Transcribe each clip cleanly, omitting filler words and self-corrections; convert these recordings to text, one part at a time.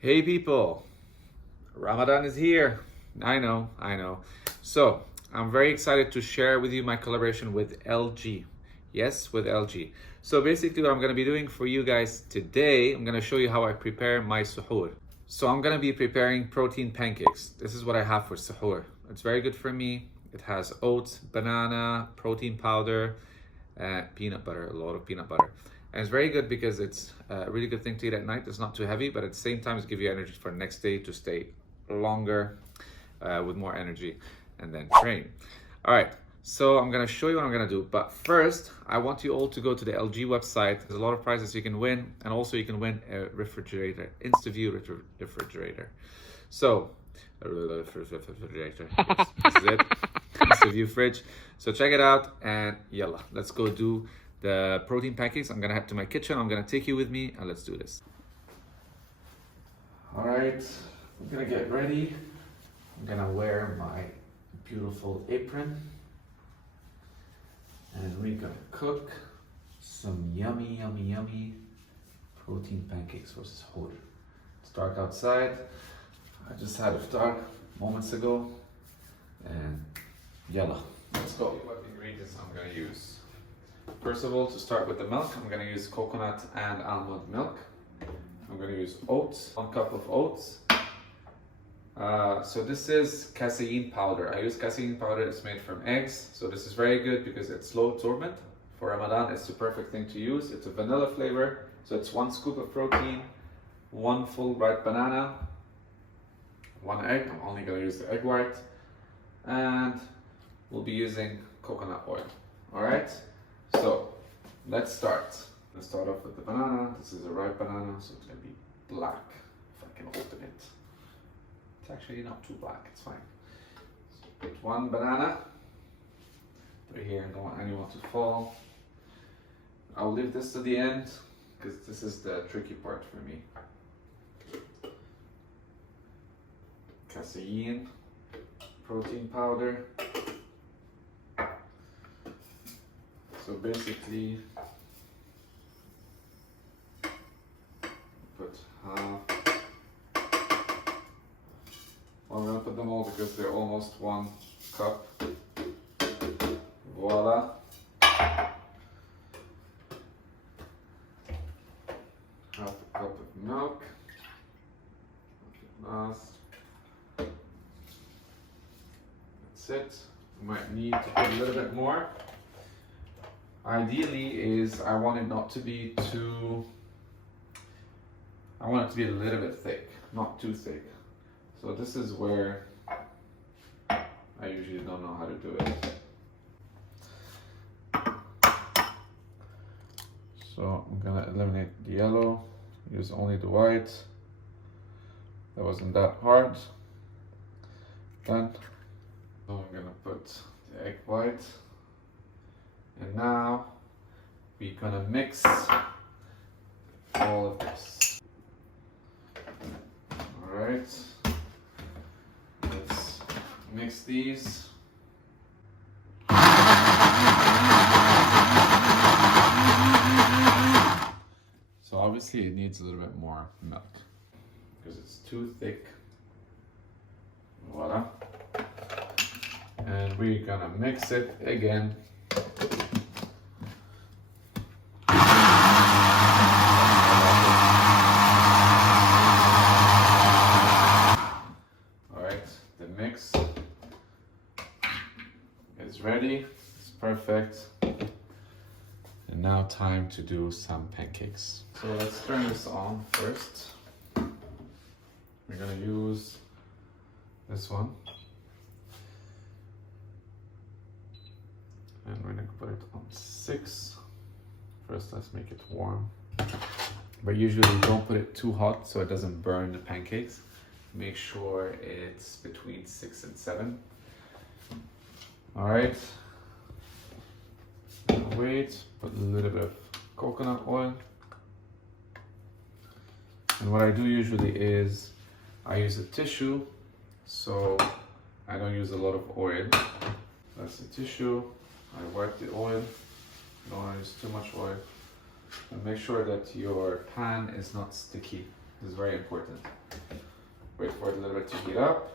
Hey people, Ramadan is here. I know. So, I'm very excited to share with you my collaboration with LG. Yes, with LG. So basically what I'm going to be doing for you guys today, I'm going to show you how I prepare my suhoor. So I'm going to be preparing protein pancakes. This is what I have for suhoor. It's very good for me. It has oats, banana, protein powder, peanut butter, a lot of peanut butter. And it's very good because it's a really good thing to eat at night. It's not too heavy, but at the same time, it's give you energy for the next day to stay longer with more energy and then train. All right, so I'm gonna show you what I'm gonna do. But first, I want you all to go to the LG website. There's a lot of prizes you can win, and also you can win a refrigerator, InstaView refrigerator. So, refrigerator, yes, this is it. InstaView fridge. So check it out and yalla, let's go do the protein pancakes. I'm gonna head to my kitchen. I'm gonna take you with me and let's do this. All right, I'm gonna get ready. I'm gonna wear my beautiful apron and we're gonna cook some yummy protein pancakes for suhoor. It's dark outside. I just had iftar moments ago and yalla, let's go. What ingredients I'm gonna use. First of all, to start with the milk, I'm going to use coconut and almond milk. I'm going to use oats, 1 cup of oats. So this is casein powder. I use casein powder, it's made from eggs. So this is very good because it's slow absorbent. For Ramadan, it's the perfect thing to use. It's a vanilla flavor. So it's 1 scoop of protein, 1 full ripe banana, 1 egg. I'm only going to use the egg white. And we'll be using coconut oil. All right? So let's start. Let's start off with the banana. This is a ripe banana, so it's gonna be black if I can open it. It's actually not too black, it's fine. So put 1 banana right here. I don't want anyone to fall. I'll leave this to the end because this is the tricky part for me. Casein, protein powder. So basically, put half. Well, I'm gonna put them all because they're almost 1 cup. Voila. Half a cup of milk. Last. That's it. You might need to put a little bit more. Ideally is I want it not to be too, I want it to be a little bit thick, not too thick. So this is where I usually don't know how to do it. So I'm gonna eliminate the yellow, use only the white. That wasn't that hard. Done. So I'm gonna put the egg white. And now we're gonna mix all of this. All right, let's mix these. So obviously it needs a little bit more milk because it's too thick. Voila. And we're gonna mix it again. Mix is ready, it's perfect. And now time to do some pancakes. So let's turn this on first. We're gonna use this one. And we're gonna put it on 6. First, let's make it warm. But usually don't put it too hot so it doesn't burn the pancakes. Make sure it's between 6 and 7. All right. Wait, put a little bit of coconut oil. And what I do usually is I use a tissue, so I don't use a lot of oil. That's the tissue. I wipe the oil. Don't want to use too much oil. And make sure that your pan is not sticky. This is very important. Wait for it a little bit to heat up.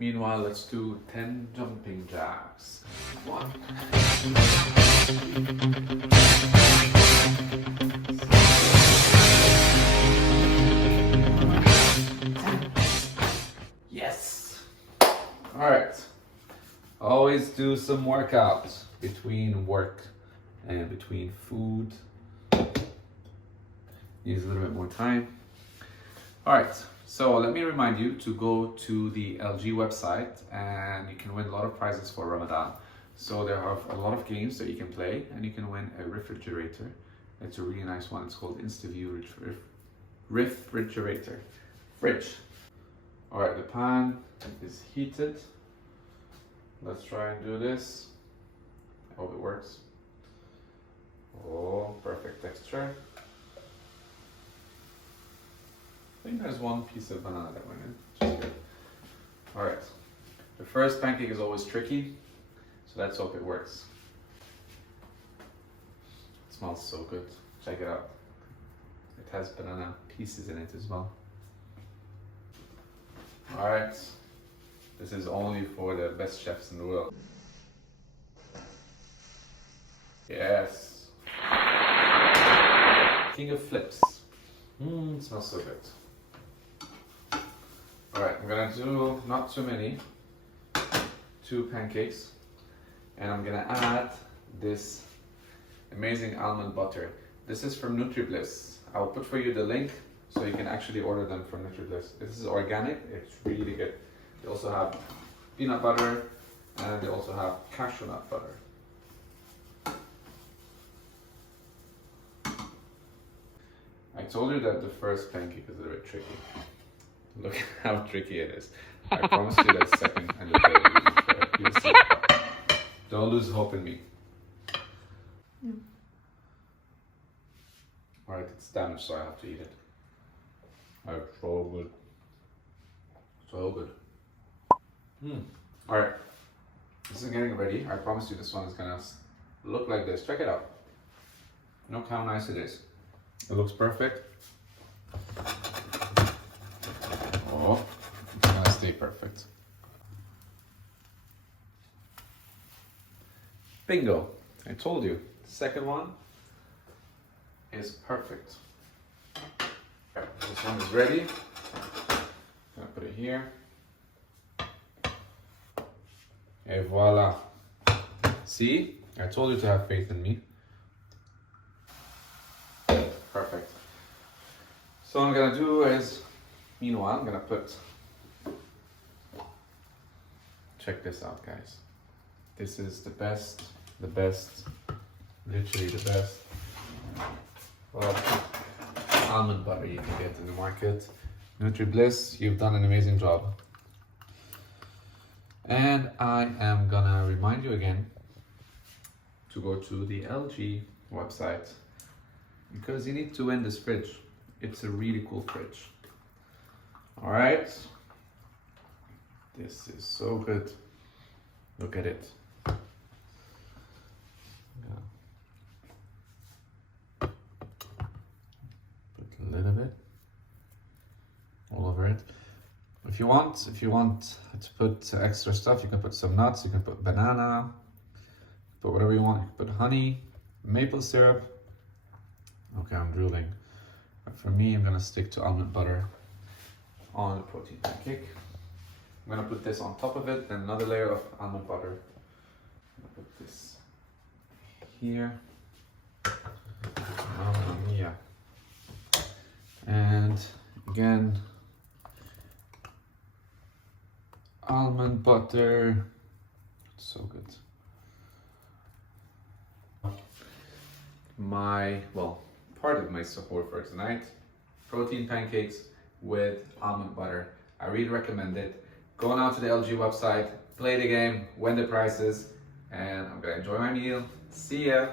Meanwhile, let's do 10 jumping jacks. 1. Yes! Alright. Always do some workouts between work and between food. Needs a little bit more time. Alright, so let me remind you to go to the LG website and you can win a lot of prizes for Ramadan. So there are a lot of games that you can play and you can win a refrigerator. It's a really nice one. It's called InstaView Refrigerator. Fridge. Alright, the pan is heated. Let's try and do this. I hope it works. Oh, perfect texture. I think there's one piece of banana that went in, which is good. Alright, the first pancake is always tricky, so let's hope it works. It smells so good. Check it out. It has banana pieces in it as well. Alright, this is only for the best chefs in the world. Yes. King of flips. It smells so good. Alright, I'm gonna do not too many, 2 pancakes, and I'm gonna add this amazing almond butter. This is from NutriBliss. I'll put for you the link so you can actually order them from NutriBliss. This is organic, it's really good. They also have peanut butter and they also have cashew nut butter. I told you that the first pancake is a little bit tricky. Look how tricky it is. I promise you that second and the third will be fair. You'll see. Don't lose hope in me. Alright, it's damaged, so I have to eat it. It's so good. So good. Alright, this is getting ready. I promise you this one is gonna look like this. Check it out. Look how nice it is. It looks perfect. Oh, it's gonna stay perfect. Bingo! I told you. The second one is perfect. Okay, this one is ready. I'm gonna put it here. Et voila. See? I told you to have faith in me. Perfect. So what I'm gonna do is, meanwhile, I'm gonna put, check this out, guys. This is the best, literally the best almond butter you can get in the market. NutriBliss, you've done an amazing job. And I am gonna remind you again to go to the LG website because you need to win this fridge. It's a really cool fridge. All right. This is so good. Look at it. Put a little bit all over it. If you want to put extra stuff, you can put some nuts, you can put banana, put whatever you want. You can put honey, maple syrup. Okay, I'm drooling. But for me, I'm gonna stick to almond butter on the protein pancake. I'm gonna put this on top of it, then another layer of almond butter. I'm gonna put this here. Yeah. And again, almond butter. It's so good. Part of my support for tonight, protein pancakes with almond butter. I really recommend it. Go now to the LG website, play the game, win the prizes, and I'm gonna enjoy my meal. See ya.